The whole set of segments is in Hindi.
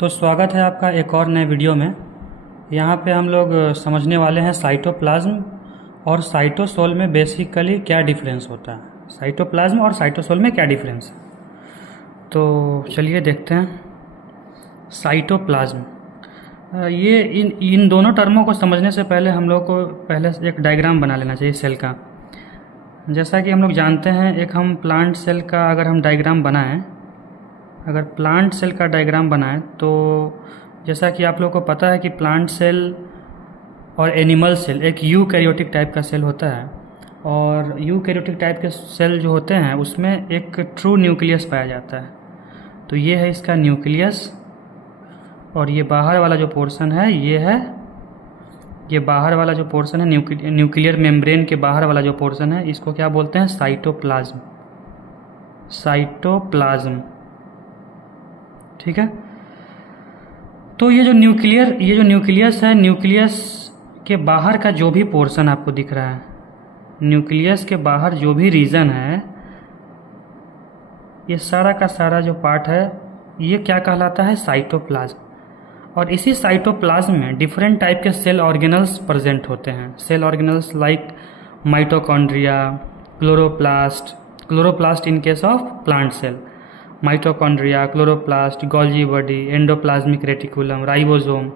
तो स्वागत है आपका एक और नए वीडियो में। यहाँ पे हम लोग समझने वाले हैं साइटोप्लाज्म और साइटोसोल में बेसिकली क्या डिफरेंस होता है। साइटोप्लाज्म और साइटोसोल में क्या डिफरेंस है, तो चलिए देखते हैं। साइटोप्लाज्म, ये इन दोनों टर्मों को समझने से पहले हम लोग को पहले एक डायग्राम बना लेना चाहिए सेल का। जैसा कि हम लोग जानते हैं, एक हम प्लांट सेल का अगर हम डायग्राम बनाएं, अगर प्लांट सेल का डायग्राम बनाएं तो जैसा कि आप लोगों को पता है कि प्लांट सेल और एनिमल सेल एक यूकैरियोटिक टाइप का सेल होता है, और यूकैरियोटिक टाइप के सेल जो होते हैं उसमें एक ट्रू न्यूक्लियस पाया जाता है। तो ये है इसका न्यूक्लियस, और ये बाहर वाला जो पोर्शन है ये बाहर वाला जो पोर्शन है न्यूक्लियर मेम्ब्रेन के बाहर वाला जो पोर्शन है, इसको क्या बोलते हैं? साइटोप्लाज्म। साइटोप्लाज्म, ठीक है। तो ये जो न्यूक्लियस है, न्यूक्लियस के बाहर का जो भी पोर्शन आपको दिख रहा है, न्यूक्लियस के बाहर जो भी रीजन है, ये सारा का सारा जो पार्ट है, ये क्या कहलाता है? साइटोप्लाज्म। और इसी साइटोप्लाज्म में डिफरेंट टाइप के सेल ऑर्गेनल्स प्रेजेंट होते हैं। Cell organelles like mitochondria, chloroplast in case of plant cell, mitochondria, chloroplast, Golgi body, endoplasmic reticulum, ribosome,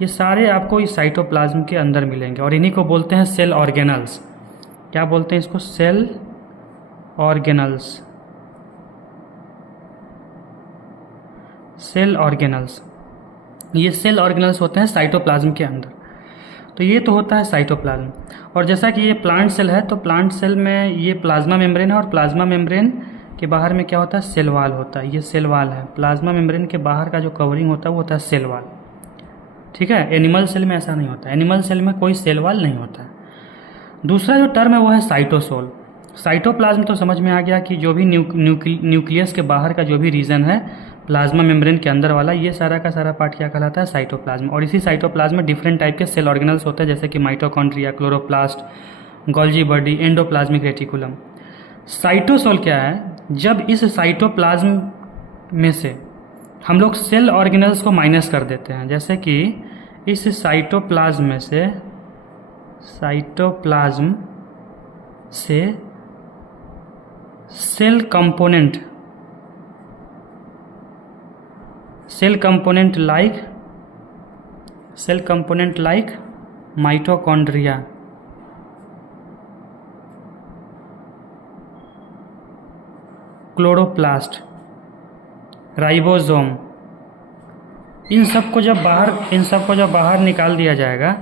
ये सारे आपको इस साइटोप्लाज्म के अंदर मिलेंगे, और इन्हीं को बोलते हैं सेल ऑर्गेनल्स। क्या बोलते हैं इसको? Cell organelles. सेल ऑर्गेनल्स, ये सेल ऑर्गेनल्स होते हैं साइटोप्लाज्म के अंदर। तो ये तो होता है साइटोप्लाज्म। और जैसा कि ये प्लांट सेल है, तो प्लांट सेल में ये प्लाज्मा मेम्ब्रेन है, और प्लाज्मा मेम्ब्रेन के बाहर में क्या होता है? सेल वाल होता है। ये सेल वाल है। प्लाज्मा मेम्ब्रेन के बाहर का जो कवरिंग होता है वो होता है सेल वाल, ठीक है। एनिमल सेल में ऐसा नहीं होता। एनिमल सेल में कोई सेल वाल नहीं होता है। दूसरा जो टर्म है वो है साइटोसोल। साइटोप्लाज्म तो समझ में आ गया कि जो भी न्यूक्लियस के बाहर का जो भी रीजन है प्लाज्मा मेम्ब्रेन के अंदर वाला, ये सारा का सारा पार्ट क्या कहलाता है? साइटोप्लाज्म। और इसी साइटोप्लाज्म में डिफरेंट टाइप के सेल ऑर्गेनल्स होते हैं, जैसे कि mitochondria, chloroplast, Golgi body, endoplasmic reticulum. Cytosol क्या है? जब इस साइटोप्लाज्म में से हम लोग सेल ऑर्गेनल्स को माइनस कर देते हैं, जैसे कि इस साइटोप्लाज्म में से cell component like mitochondria, chloroplast, ribosome, इन सबको जब बाहर निकाल दिया जाएगा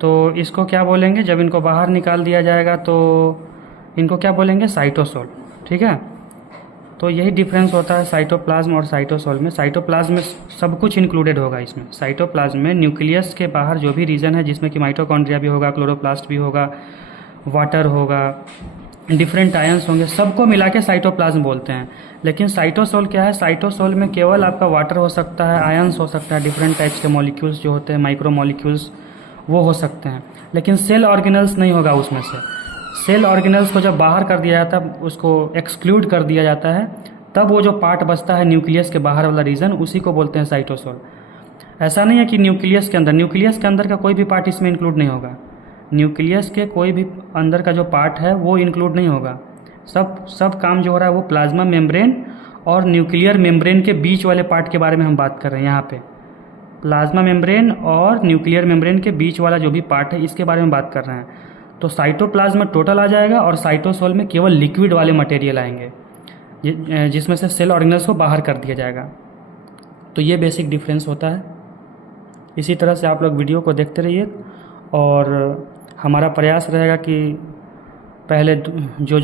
तो इसको क्या बोलेंगे? जब इनको बाहर निकाल दिया जाएगा तो इनको क्या बोलेंगे? साइटोसोल, ठीक है। तो यही डिफरेंस होता है साइटोप्लाज्म और साइटोसोल में। साइटोप्लाज्म में सब कुछ इंक्लूडेड होगा इसमें। साइटोप्लाज्म में न्यूक्लियस के बाहर जो भी रीजन है, जिसमें कि माइटोकॉन्ड्रिया भी होगा, क्लोरोप्लास्ट भी होगा, वाटर होगा, डिफरेंट आयंस होंगे, सबको मिला के साइटोप्लाज्म बोलते हैं। लेकिन साइटोसोल क्या है? साइटोसोल में केवल आपका वाटर हो सकता है, आयंस हो सकता है, डिफरेंट टाइप्स के मॉलिक्यूल्स जो होते हैं, माइक्रो मॉलिक्यूल्स, वो हो सकते हैं। लेकिन सेल ऑर्गेनल्स नहीं होगा उसमें से। सेल ऑर्गेनल्स को जब बाहर कर दिया जाता है, उसको एक्सक्लूड कर दिया जाता है, तब वो जो पार्ट बचता है न्यूक्लियस के बाहर वाला रीजन, उसी को बोलते हैं साइटोसोल। ऐसा नहीं है कि न्यूक्लियस के अंदर का कोई भी पार्ट इसमें इंक्लूड नहीं होगा। न्यूक्लियस के कोई भी अंदर का जो पार्ट है वो इंक्लूड नहीं होगा। सब काम जो हो रहा है वो प्लाज्मा मेम्ब्रेन और न्यूक्लियर मेम्ब्रेन के बीच वाले पार्ट के बारे में हम बात कर रहे हैं। यहाँ पे प्लाज्मा मेम्ब्रेन और न्यूक्लियर मेम्ब्रेन के बीच वाला जो भी पार्ट है, इसके बारे में बात कर रहे हैं। तो साइटोप्लाज्म में टोटल आ जाएगा, और साइटोसोल में केवल लिक्विड वाले मटेरियल आएंगे, जिसमें से सेल ऑर्गेनल्स को बाहर कर दिया जाएगा। तो ये बेसिक डिफरेंस होता है। इसी तरह से आप लोग वीडियो को देखते रहिए, और हमारा प्रयास रहेगा कि पहले जो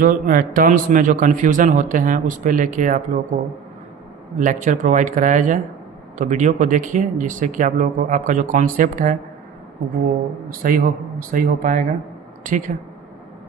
टर्म्स में जो कन्फ्यूज़न होते हैं उस पर लेके आप लोगों को लेक्चर प्रोवाइड कराया जाए। तो वीडियो को देखिए, जिससे कि आप लोगों को आपका जो कॉन्सेप्ट है वो सही हो पाएगा, ठीक है।